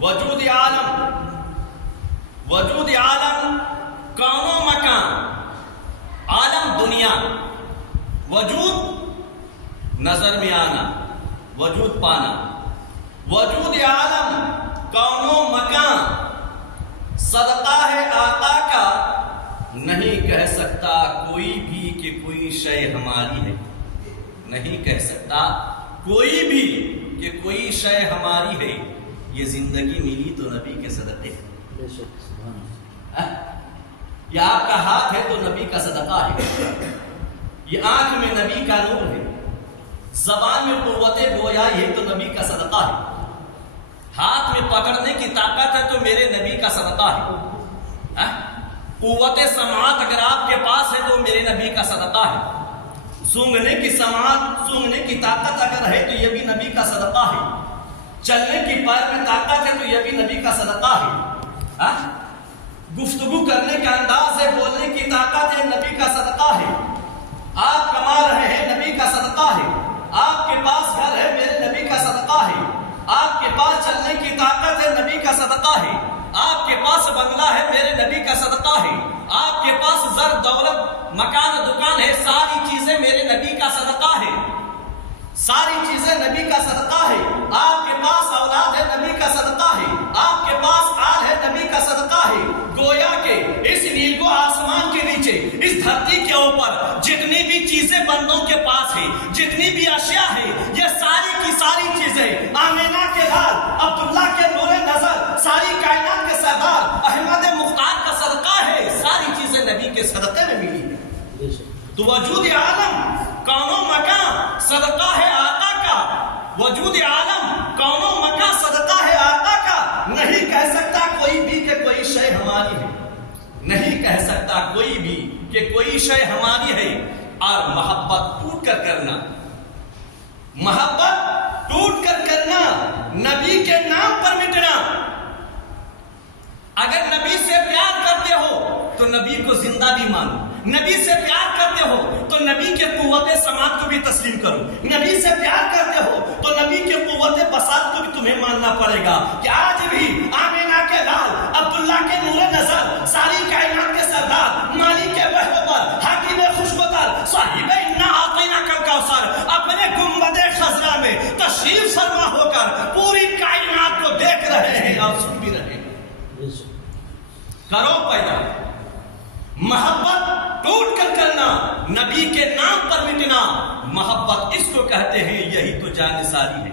وجود عالم کون و مکان، عالم دنیا، وجود نظر میں آنا، وجود پانا، وجود عالم کون و مکان صدقہ ہے آقا کا، نہیں کہہ سکتا کوئی بھی کہ کوئی شے ہماری ہے، نہیں کہہ سکتا کوئی بھی کہ کوئی شے ہماری ہے۔ یہ زندگی ملی تو نبی کے صدقے ہے، یہ آپ کا ہاتھ ہے تو نبی کا صدقہ ہے، یہ آنکھ میں نبی کا نور ہے، زبان میں قوت گویا یہ تو نبی کا صدقہ ہے، ہاتھ میں پکڑنے کی طاقت ہے تو میرے نبی کا صدقہ ہے، قوت سماعت اگر آپ کے پاس ہے تو میرے نبی کا صدقہ ہے، سونگنے کی سماعت، سونگنے کی طاقت اگر ہے تو یہ بھی نبی کا صدقہ ہے، چلنے کی پیر میں طاقت ہے تو یہ بھی نبی کا صدقہ ہے، گفتگو کرنے کا انداز ہے، بولنے کی طاقت ہے، نبی کا صدقہ ہے، آپ کما رہے ہیں نبی کا صدقہ ہے، آپ کے پاس گھر ہے میرے نبی کا صدقہ ہے، آپ کے پاس چلنے کی طاقت ہے نبی کا صدقہ ہے، آپ کے پاس بنگلہ ہے میرے نبی کا صدقہ ہے، آپ کے پاس زر دولت مکان دکان ہے، ساری چیزیں میرے نبی کا صدقہ ہے، ساری چیزیں نبی کا صدقہ ہے، آپ کے پاس اولاد ہے نبی کا صدقہ ہے، آپ کے پاس آل ہے نبی کا صدقہ ہے۔ گویا کہ اس نیل کو آسمان کے نیچے، اس دھرتی کے اوپر جتنی بھی چیزیں بندوں کے پاس ہے، جتنی بھی اشیاء ہے، یہ ساری کی ساری چیزیں آمینہ کے لال، عبداللہ کے نور نظر، ساری کائنات کے سردار احمد مختار کا صدقہ ہے، ساری چیزیں نبی کے صدقے میں ملی ہے۔ تو وجود عالم کون و مکان صدقہ ہے آقا کا، وجود عالم کون و مکان صدقہ ہے آقا کا، نہیں کہہ سکتا کوئی بھی کہ کوئی شے ہماری ہے، نہیں کہہ سکتا کوئی بھی کہ کوئی شے ہماری ہے۔ اور محبت ٹوٹ کر کرنا، محبت ٹوٹ کر کرنا، نبی کے نام پر مٹنا۔ اگر نبی سے پیار کرتے ہو تو نبی کو زندہ بھی مانو، نبی سے پیار کرتے ہو تو نبی کے قوت سماعت کو بھی تسلیم کرو، نبی سے پیار کرتے ہو تو نبی کے قوت بصارت کو بھی تمہیں ماننا پڑے گا کہ آج بھی آمینہ کے لال، عبداللہ کے نور نظر، ساری کائنات کے سردار، مالک وحبر، حاکم خوشبتر، صاحب انا اعطیناک الکوثر، اپنے گنبد خضرا میں تشریف فرما ہو کر پوری کائنات کو دیکھ رہے ہیں اور سن بھی رہے ہیں۔ کرو پیدا محبت ٹوٹ کر کرنا، نبی کے نام پر مٹنا، محبت اس کو کہتے ہیں، یہی تو جان ساری ہے،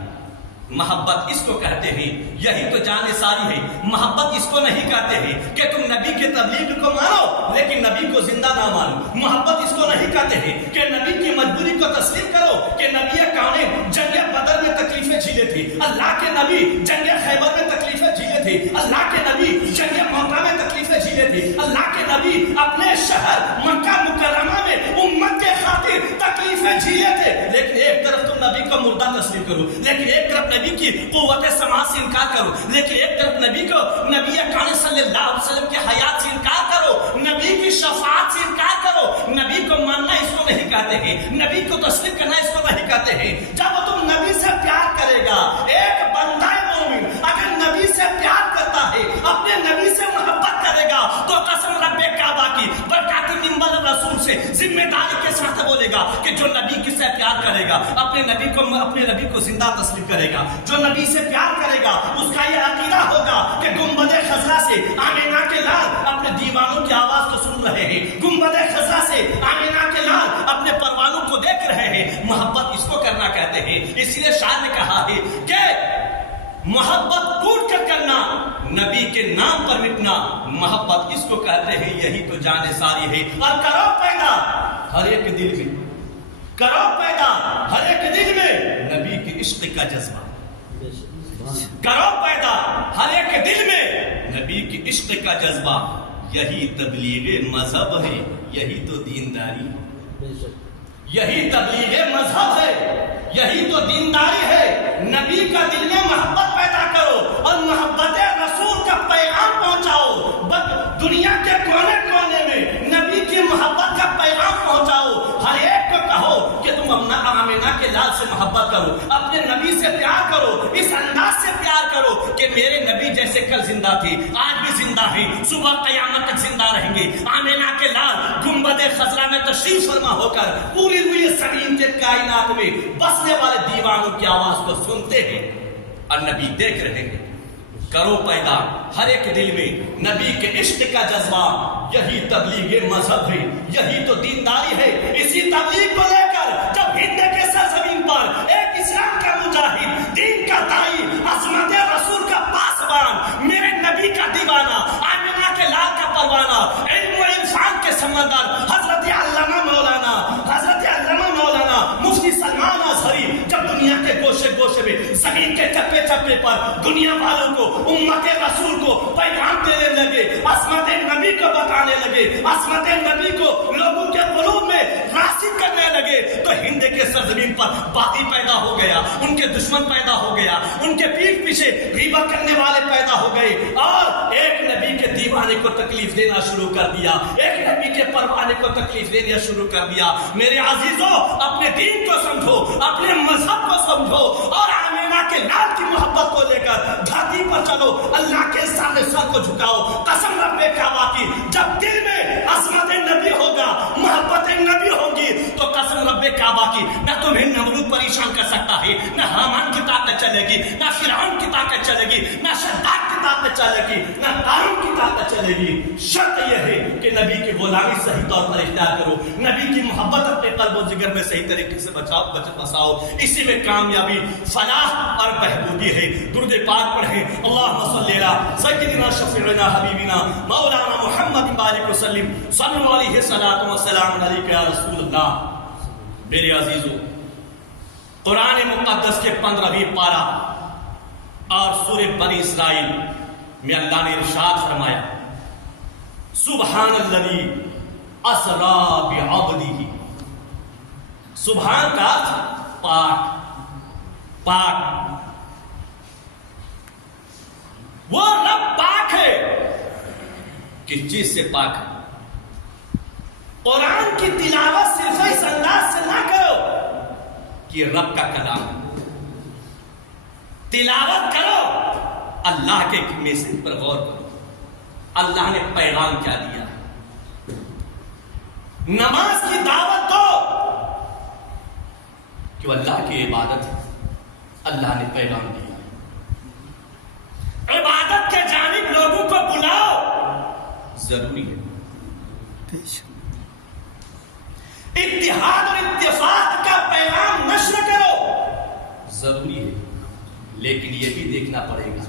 محبت اس کو کہتے ہیں، یہی تو جان ساری ہے۔ محبت اس کو نہیں کہتے ہیں کہ تم نبی کے تبلیغ کو مانو لیکن نبی کو زندہ نہ مانو، محبت اس کو نہیں کہتے ہیں کہ نبی کی مجبوری کو تسلیم کرو کہ نبی کون جنگ بدر میں تکلیفیں جھیلے تھے، اللہ کے نبی جنگ خیبر میں تکلیفیں جھیلے تھے، اللہ کے نبی جنگ موقع میں تکلیفیں جھیلے تھے، اللہ کے نبی اپنے شہر مکہ مکرمہ میں امت کے خاطر تکلیفیں جھیلے تھے، لیکن ایک طرف تم نبی کو مردہ تسلیم کرو، لیکن ایک طرف نبی کی قوت سماعت سے انکار کرو، لیکن ایک طرف نبی کو، نبی اکرم صلی اللہ علیہ وسلم کی حیات سے انکار کرو، نبی کی شفاعت سے انکار کرو۔ نبی کو ماننا اس کو نہیں کہتے ہیں، نبی کو تسلیم کرنا اس کو نہیں کہتے ہیں۔ جب تم نبی سے پیار کرے گا، ایک بندہ مومن اگر نبی سے پیار کرتا ہے، اپنے نبی سے محبت کرے گا تو قسم رب کعبہ کی برکات منبر رسول سے ذمہ داری کے ساتھ بولے گا کہ جو نبی کی سے پیار کرے گا اپنے نبی کو زندہ تسلیم کرے گا، جو نبی سے پیار کرے گا اس کا یہ عقیدہ ہوگا کہ گنبد خضرا سے آمینہ کے لال اپنے دیوانوں کی آواز کو سن رہے ہیں، گنبد خضرا سے آمینہ کے لال اپنے پروانوں کو دیکھ رہے ہیں۔ محبت اس کو کرنا کہتے ہیں۔ اس لیے شاعر نے کہا ہے کہ محبت ٹوٹ کر کرنا، نبی کے نام پر مٹنا، محبت اس کو کہتے ہیں، یہی تو جان ساری ہے۔ اور کرو پیدا ہر ایک دل میں، کرو پیدا ہر ایک دل میں نبی کے عشق کا جذبہ، کرو پیدا ہر ایک دل میں نبی کے عشق کا جذبہ، یہی تبلیغ مذہب ہے، یہی تو دینداری ہے، یہی تبلیغ مذہب ہے، یہی تو دینداری ہے۔ نبی کا دل میں محبت پیدا کرو اور محبت رسول کا پیغام پہنچاؤ، دنیا کے کونے کونے میں نبی کی محبت کا پیغام پہنچاؤ۔ ہر ایک کو کہو کہ تم آمینہ کے لال سے محبت کرو، اپنے نبی سے پیار کرو، اس انداز سے پیار کرو کہ میرے نبی جیسے جیسے کل زندہ تھی آج بھی زندہ ہیں، صبح قیامت تک زندہ رہیں گے۔ آمینہ کے لال گنبد خضرا میں تشریف فرما ہو کر پوری ہوئی زمین کے کائنات میں بسنے والے دیوانوں کی آواز کو سنتے ہیں اور نبی دیکھ رہے ہیں۔ کرو پیدا ہر ایک دل میں نبی کے عشق کا جذبہ، یہی تبلیغ مذہب ہے، یہی تو دینداری ہے۔ اسی تبلیغ کو لے کر جب ہند کے سرزمین پر ایک اسلام کا مجاہد، دین کا دائی، عظمت رسول کا پاسبان، میرے نبی کا دیوانہ، آمینہ کے لال کا پروانہ، علم و عرفان کے سمندر، حضرت علامہ مولانا مفتی سلمان اظہری جب دنیا کے گوشے گوشے میں زمین کے چپے چپے پر دنیا والوں کو، امت رسول کو پیغام دینے لگے، عظمت نبی کو بتانے لگے، عظمت نبی کو لوگوں کے قلوب میں راسخ کرنے لگے، تو ہند کے سرزمین پر باغی پیدا ہو گیا، ان کے دشمن پیدا ہو گیا، ان کے پیٹھ پیچھے غیبت کرنے والے پیدا ہو گئے، اور ایک نبی کے دیوانے کو تکلیف دینا شروع کر دیا، ایک نبی کے پروانے کو تکلیف دینا شروع کر دیا۔ میرے عزیزوں، اپنے دین کو سمجھو، اپنے مذہب کو سمجھو، اور آمینہ کے لال کی محبت کو لے کر دھرتی پر چلو، اللہ کے سامنے سر کو جھکاؤ۔ قسم رب کعبہ کی، جب دل میں عظمت نبی ہوگا، محبت نبی ہوگی، تو قسم رب کعبہ کی، نہ تمہیں نمرود پریشان کر سکتا ہے، نہ حامان کی طاقت چلے گی، نہ فرعون کی طاقت چلے گی، نہ شداد کی طاقت چلے گی، نہ قارون کی طاقت چلے گی۔ شرط یہ ہے کہ نبی کی غلامی صحیح طور پر اختیار کرو، نبی کی محبت اپنے قلب و جگر میں صحیح طریقے سے بساؤ، اسی میں کامیابی، فلاح اور بہبودی ہے۔ درود پاک پڑھیں، اللہم صلی علی سیدنا شفیعنا حبیبنا مولانا محمد بارک وسلم، صلو علیہ الصلاۃ والسلام علیک یا رسول اللہ۔ میرے عزیزو، قرآن مقدس کے 15ویں پارہ اور سورہ بنی اسرائیل میں اللہ نے ارشاد فرمایا، سبحان الذی اسری بعبدہ۔ سبحان کا پاک، پاک، وہ رب پاک ہے۔ کس چیز سے پاک ہے؟ قرآن کی تلاوت صرف اس انداز سے نہ کرو کہ یہ رب کا کلام ہے، تلاوت کرو، اللہ کے میسج پر غور کرو، اللہ نے پیغام کیا دیا ہے۔ نماز کی دعوت دو کہ اللہ کی عبادت ہے، اللہ نے پیغام دیا۔ عبادت کے جانب لوگوں کو بلاؤ، ضروری ہے۔ اتحاد اور اتفاق کا پیغام نشر کرو، ضروری ہے، لیکن یہ بھی دیکھنا پڑے گا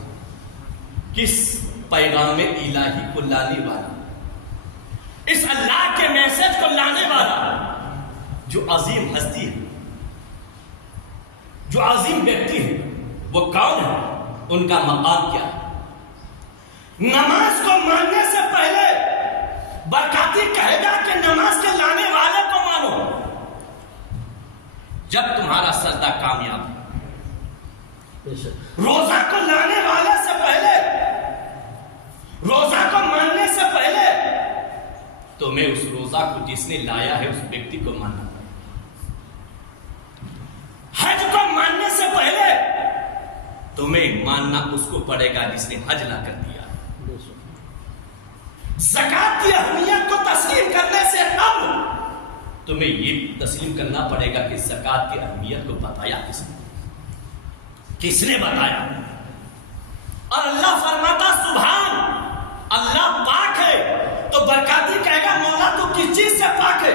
کس پیغام الہی کو لانے والا، اس اللہ کے میسج کو لانے والا جو عظیم ہستی ہے، جو عظیم ویکتی ہے، وہ کون ہے، ان کا مقام کیا ہے۔ نماز کو ماننے سے پہلے برکاتی کہے گا کہ نماز کے لانے والے کو مانو۔ جب تمہارا سجدہ کامیاب ہے، روزہ کو لانے والے سے پہلے، روزہ کو ماننے سے پہلے تمہیں اس روزہ کو جس نے لایا ہے اس ویکتی کو ماننا پڑے۔ حج کو ماننے سے پہلے تمہیں ماننا اس کو پڑے گا جس نے حج لا کر دیا۔ زکات کی اہمیت کو تسلیم کرنے سے قبل تمہیں یہ تسلیم کرنا پڑے گا کہ زکات کی اہمیت کو بتایا کس نے، کس نے بتایا۔ اور اللہ فرماتا سبحان، اللہ پاک ہے، تو برکاتی کہے گا مولا تو کس چیز سے پاک ہے،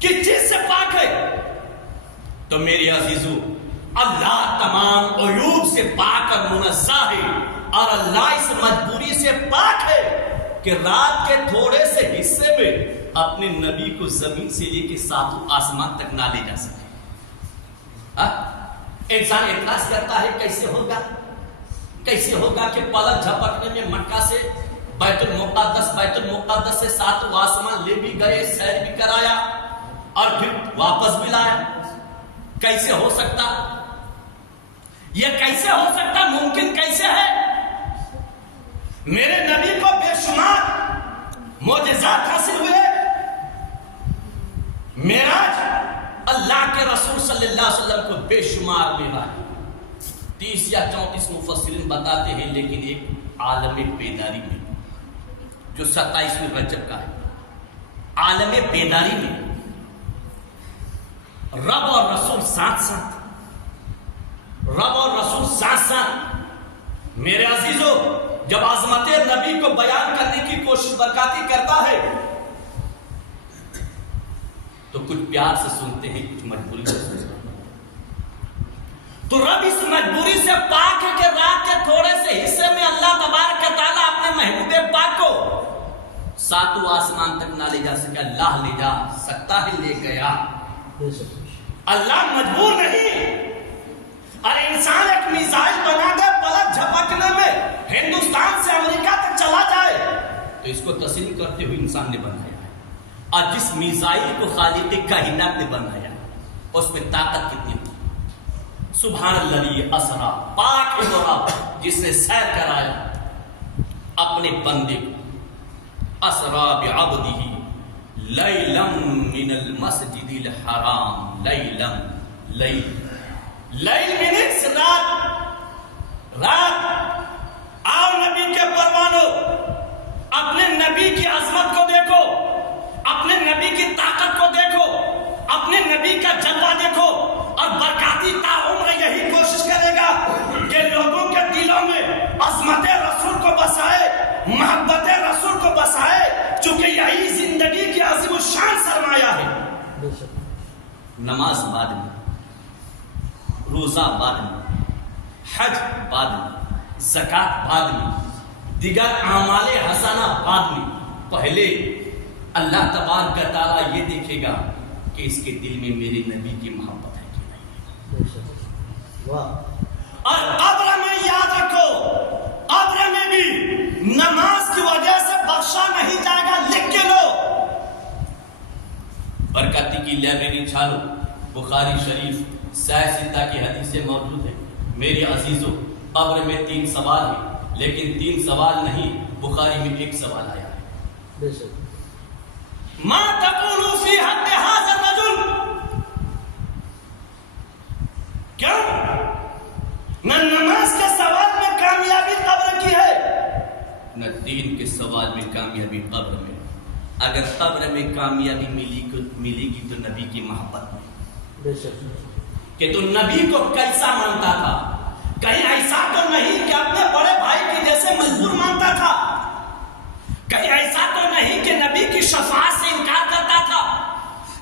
کس چیز سے پاک ہے؟ تو میرے عزیزو، اللہ تمام عیوب سے پاک اور منزہ ہے، اور اللہ اس مجبوری سے پاک ہے کہ رات کے تھوڑے سے حصے میں اپنے نبی کو زمین سے لے کے ساتوں آسمان تک نہ لے جا سکے۔ انسان اعتراض کرتا ہے کیسے ہوگا، کیسے ہوگا کہ پلک جھپکنے میں مکہ سے بیت المقدس سے ساتوں آسمان لے بھی گئے، سیر بھی کرایا اور پھر واپس بھی لایا۔ کیسے ہو سکتا، یہ کیسے ہو سکتا، ممکن کیسے ہے؟ میرے نبی کو بے شمار معجزات حاصل ہوئے، معراج اللہ کے رسول صلی اللہ علیہ وسلم کو بے شمار معراج، 30 یا 34 مفسرین بتاتے ہیں، لیکن ایک عالم بیداری میں جو 27ویں رجب کا ہے، عالم بیداری میں رب اور رسول ساتھ ساتھ، رب اور رسول ساتھ ساتھ۔ میرے عزیزو، جب عظمت نبی کو بیان کرنے کی کوشش برکاتی کرتا ہے تو کچھ پیار سے سنتے ہیں، کچھ مجبوری سے سنتے ہیں۔ تو رب اس مجبوری سے پاک ہے کہ رات کے تھوڑے سے حصے میں اللہ تبارک و تعالیٰ اپنے محبوب پاک کو 7 آسمان تک نہ لے جا سکے، اللہ لے جا سکتا ہے، لے گیا۔ اللہ مجبور نہیں۔ اور انسان ایک میزائل بنا دے پلک جھپکنے میں ہندوستان سے امریکہ تک چلا جائے تو اس کو تسلیم کرتے ہوئے انسان نے بنایا ہے۔ اور جس میزائل کو خالق کائنات نے بنایا اس میں طاقت کتنی ہوتی؟ سبحان الذی اسری، پاک ہے وہ رب جس نے سیر کرایا اپنے بندے کو، اسری بعبدہ لیلا من المسجد الحرام، لیل مینس رات۔ آؤ نبی کے پروانو، اپنے نبی کی عظمت کو دیکھو، اپنے نبی کی طاقت کو دیکھو، اپنے نبی کا جلوہ دیکھو، اور برکاتی تعاون یہی کوشش کرے گا کہ لوگوں کے دلوں میں عظمت رسول کو بسائے، محبت رسول کو بسائے، چونکہ یہی زندگی کی عظیم الشان سرمایہ ہے۔ نماز بعد میں، روزہ بعد میں، حج بعد میں، زکات بعد میں، دیگر اعمال حسنہ بعد میں، پہلے اللہ تبارک و تعالیٰ یہ دیکھے گا کہ اس کے دل میں میرے نبی کی محبت ہے کہ نہیں۔ اور قبر میں یاد رکھو، قبر میں بھی نماز کی وجہ سے بخشا نہیں جائے گا، لکھ کے لو۔ برکاتی کی لائبریری چھالو، بخاری شریف سیدہ کی حدیثیں موجود ہیں۔ میرے عزیزوں، قبر میں 3 سوال ہیں، لیکن 3 سوال نہیں، بخاری میں 1 سوال آیا ہے۔ ما تقول فی حق ھذا الرجل، کیوں؟ نہ نماز کے سوال میں کامیابی قبر کی ہے، نہ دین کے سوال میں کامیابی قبر میں۔ اگر قبر میں کامیابی ملے گی تو نبی کی محبت میں، کہ تو نبی کو کیسا مانتا تھا، کہیں ایسا تو نہیں کہ اپنے بڑے بھائی کی جیسے مجبور مانتا تھا، کہیں ایسا تو نہیں کہ نبی کی شفاعت سے انکار کرتا تھا،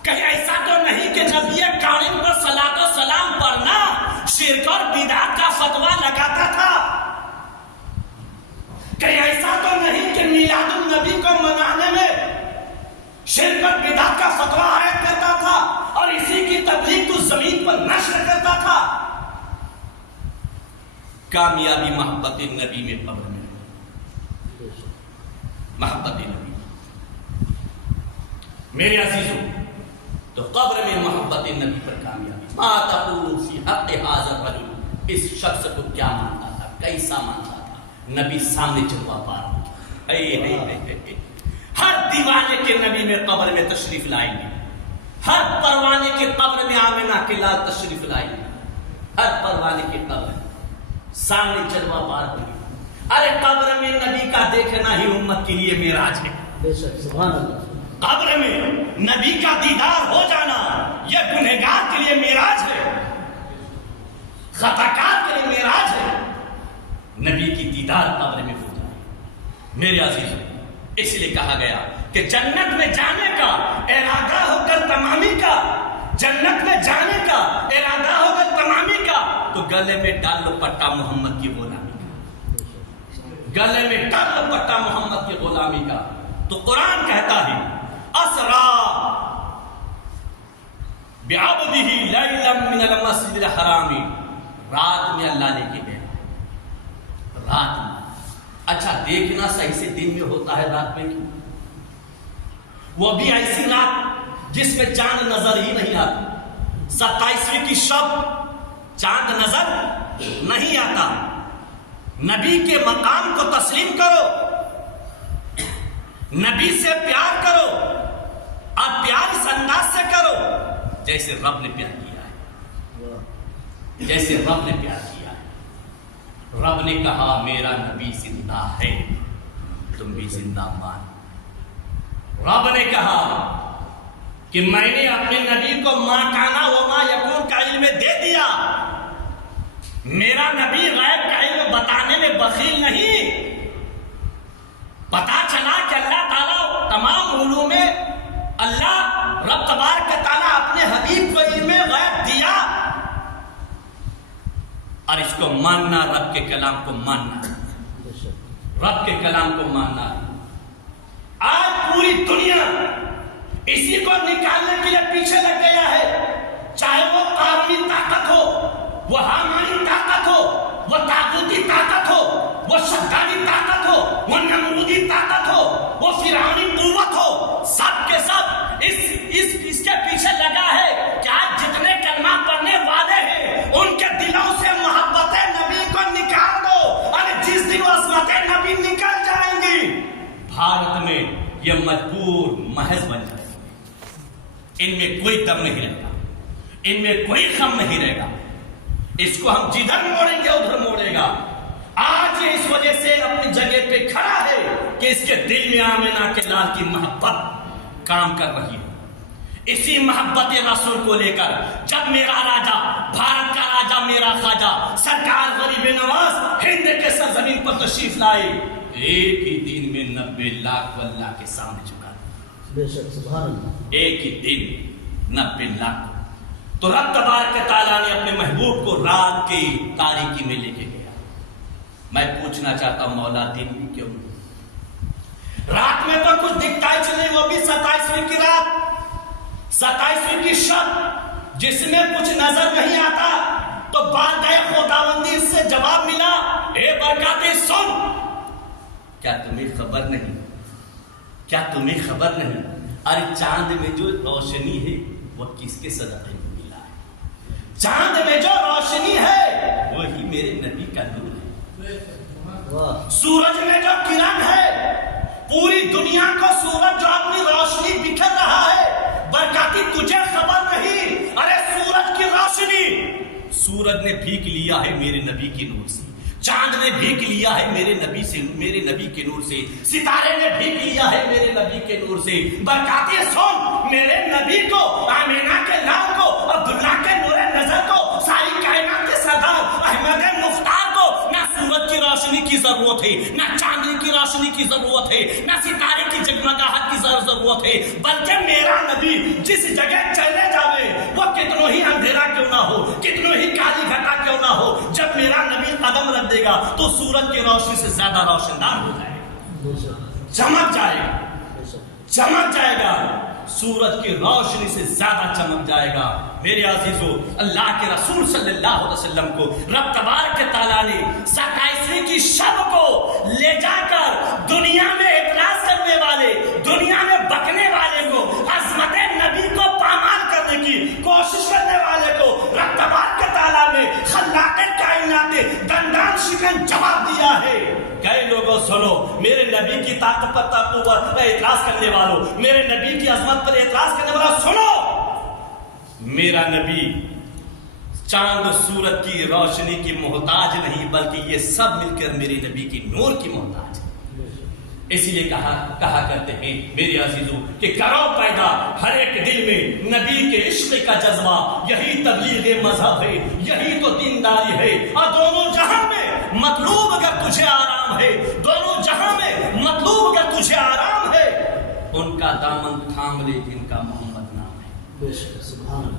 کہیں ایسا تو نہیں کہ نبی کریم پر صلاۃ و سلام پڑھنا شرک اور بدعت کا فتویٰ لگاتا تھا، کہیں ایسا تو نہیں کہ میلاد النبی کو منانے میں شرک اور بدعت کا فتویٰ عائد کرتا تھا اور اسی کی تبلیغ تو زمین پر نشر کرتا تھا۔ کامیابی محبت نبی میں، قبر میں محبت نبی۔ میرے عزیزوں، تو قبر میں محبت نبی پر کامیابی۔ ما تقول فی حق ھذا الرجل، اس شخص کو کیا مانتا تھا، کیسا مانتا تھا؟ نبی سامنے چلوا پا رہا۔ ہر دیوانے کے نبی میں قبر میں تشریف لائیں گے، ہر پروانے کے قبر میں آمنہ کے لال تشریف لائیں گے، ہر پروانے کے قبر میں سامنے چلوا پار ہوگی۔ ارے قبر میں نبی کا دیکھنا ہی امت کے لیے معراج ہے۔ سبحان اللہ۔ قبر میں نبی کا دیدار ہو جانا یہ گنہگار کے لیے معراج ہے، خطاکار کے لیے معراج ہے۔ نبی کی دیدار قبر میں ہو جائے۔ میرے عزیزوں، اس لیے کہا گیا کہ جنت میں جانے کا ارادہ ہو کر تمامی کا، جنت میں جانے کا ارادہ ہو کر تمامی کا، تو گلے میں ڈال لو پٹا محمد کی غلامی کا، گلے میں ڈال لو پٹا محمد کی غلامی کا۔ تو قرآن کہتا ہے اسرا بعبدہ لیلا من المسجد الحرام، رات میں اللہ لے کے گئے، رات میں۔ اچھا، دیکھنا صحیح سے دن میں ہوتا ہے، رات میں کیوں؟ وہ بھی ایسی رات جس میں چاند نظر ہی نہیں آتا، 27ویں کی شب چاند نظر نہیں آتا۔ نبی کے مقام کو تسلیم کرو، نبی سے پیار کرو، اور پیار اس انداز سے کرو جیسے رب نے پیار کیا ہے، جیسے رب نے پیار کیا ہے۔ رب نے کہا میرا نبی زندہ ہے، تم بھی زندہ مان۔ رب نے کہا کہ میں نے اپنے نبی کو ما کانا و ما یکون کا علم دے دیا۔ میرا نبی غیب کا علم بتانے میں بخیل نہیں۔ پتا چلا کہ اللہ تعالیٰ تمام علوم اللہ رب تبارک تعالیٰ اپنے حبیب کو علم غیب دیا، اور اس کو ماننا، رب کے کلام کو ماننا، رب کے کلام کو ماننا۔ آج پوری دنیا اسی کو نکالنے کے لیے پیچھے لگ گیا ہے، چاہے وہ قارونی طاقت ہو، وہ حامانی طاقت ہو، وہ طاغوتی طاقت ہو، وہ شدانی طاقت ہو، وہ نمرودی طاقت ہو، وہ فرعونی قوت ہو، سب کے سب اس کے پیچھے لگا ہے کہ آج جتنے کلمہ پڑھنے والے ہیں ان کے دلوں سے محبت نبی کو نکال دو، اور جس دن وہ عظمت نبی نکل جائیں گی، بھارت میں یہ مجبور محض بن جائے گی۔ ان میں کوئی دم نہیں رہے گا، ان میں کوئی غم نہیں رہے گا۔ اس کو ہم جدھر موڑیں گے ادھر موڑے گا۔ آج یہ اس وجہ سے اپنی جگہ پہ کھڑا ہے کہ اس کے دل میں آمنہ کے لال کی محبت کام کر رہی ہے۔ اسی محبت رسول کو لے کر جب میرا راجہ، بھارت کا راجہ، میرا خواجہ سرکار غریب نواز ہند کے سرزمین پر تشریف لائے، ایک ہی دن میں 90 لاکھ کو اللہ کے سامنے جھکا دیا۔ بے شک سبحان اللہ۔ ایک ہی دن 90 لاکھ۔ تو رب تبارک تعالیٰ نے اپنے محبوب کو رات کی تاریکی میں لے کے گیا۔ میں پوچھنا چاہتا ہوں مولا دن بھی کیوں نہیں؟ رات میں تو کچھ دکھتا ہی چلے، وہ بھی 27ویں کی رات، 27ویں کی شب، جس میں کچھ نظر نہیں آتا۔ تو بارگاہ خداوندی سے جواب ملا، اے برکاتِ سن، کیا تمہیں خبر نہیں؟ کیا تمہیں خبر نہیں؟ ارے چاند میں جو روشنی ہے وہ کس کے صدقے میں ملا ہے؟ چاند میں جو روشنی ہے وہی میرے نبی کا نور ہے۔ سورج میں جو کرن ہے، پوری دنیا کو سورج جو اپنی روشنی بکھر رہا ہے، برکاتی تجھے خبر نہیں؟ ارے سورج کی روشنی، سورج نے بھیک لیا ہے میرے نبی کی نور سے، چاند نے بھیک لیا ہے میرے نبی سے، میرے نبی کے نور سے، ستارے نے بھیک لیا ہے میرے نبی کے نور سے۔ برکاتی سن، میرے نبی کو، آمینہ کے لال کو، عبداللہ کے نور نظر کو، ساری کائنات کے سردار احمد مختار کو نہ سورج کی روشنی کی ضرورت ہے، نہ چاندنی کی روشنی کی ضرورت ہے، نہ ستارے کی جگمگاہٹ کی ضرورت ہے، بلکہ میرا نبی جس جگہ چلے جاوے، وہ کتنوں ہی اندھیرا کیوں نہ ہو، کتنوں ہی کالی گھٹا کیوں نہ ہو، جب میرا نبی قدم رکھ دے گا تو سورج کی روشنی سے زیادہ روشندار ہو جائے گا، چمک جائے گا، چمک جائے گا، سورج کی روشنی سے زیادہ چمک جائے گا۔ میرے عزیزو، اللہ کے رسول صلی اللہ علیہ وسلم کو رب تبارک تعالیٰ نے 27ویں کی شب کو لے جا کر دنیا میں اعتراض کرنے والے، دنیا میں بکنے والے کو، عظمت نبی کو پامال کرنے کی کوشش کرنے والے کو رب تبارک تعالیٰ نے خلاق کائنات دندان شکن جواب دیا ہے۔ کئی لوگوں سنو، میرے نبی کی طاقت پر اعتراض کرنے والوں، میرے نبی کی عظمت پر اعتراض کرنے والا سنو، میرا نبی چاند سورج کی روشنی کی محتاج نہیں، بلکہ یہ سب مل کر میرے نبی کی نور کی محتاج ہے۔ اسی لیے کہا کرتے ہیں میرے عزیزوں کہ کرو پیدا ہر ایک دل میں نبی کے عشق کا جذبہ، یہی تبلیغ مذہب ہے، یہی تو دینداری ہے۔ اور دونوں جہاں میں مطلوب اگر تجھے آرام ہے، دونوں جہاں میں مطلوب اگر تجھے آرام ہے، ان کا دامن تھام لے جن کا محمد نام ہے،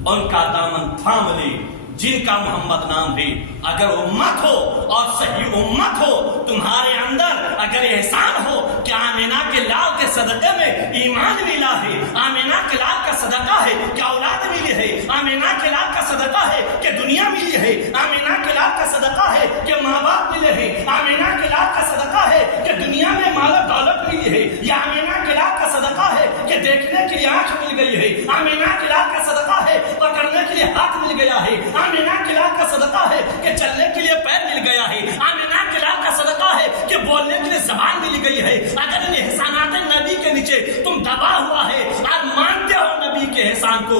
ان کا دامن تھام لے جن کا محمد نام ہے۔ اگر امت ہو اور صحیح امت ہو، تمہارے اندر اگر احسان ہو کہ آمینہ کے لال کے صدقے میں ایمان ملا ہے، آمینہ کے لال کا صدقہ ہے کہ اولاد ملی ہے، آمینہ کے لال کا صدقہ ہے کہ دنیا ملی ہے، آمینہ کے لال کا صدقہ ہے کہ ماں باپ ملے ہیں، آمینہ کے لال کا صدقہ ہے کہ دنیا میں مال و دولت ملی ہے، یا آمینہ کے لال کا صدقہ ہے کہ دیکھنے کے لیے آنکھ مل گئی ہے، آمینہ کے لال کا صدقہ ہے پکڑنے کے لیے ہاتھ مل گیا ہے، آمینہ کے لال کا صدقہ ہے کہ چلنے کے لیے پیر مل گیا ہے، آمینہ کے لال کا صدقہ ہے کہ بولنے کے لیے زبان مل گئی ہے۔ اگر ان احسانات نبی کے نیچے تم دبا ہوا ہے اور مانتے ہو نبی کے احسان کو،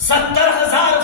70,000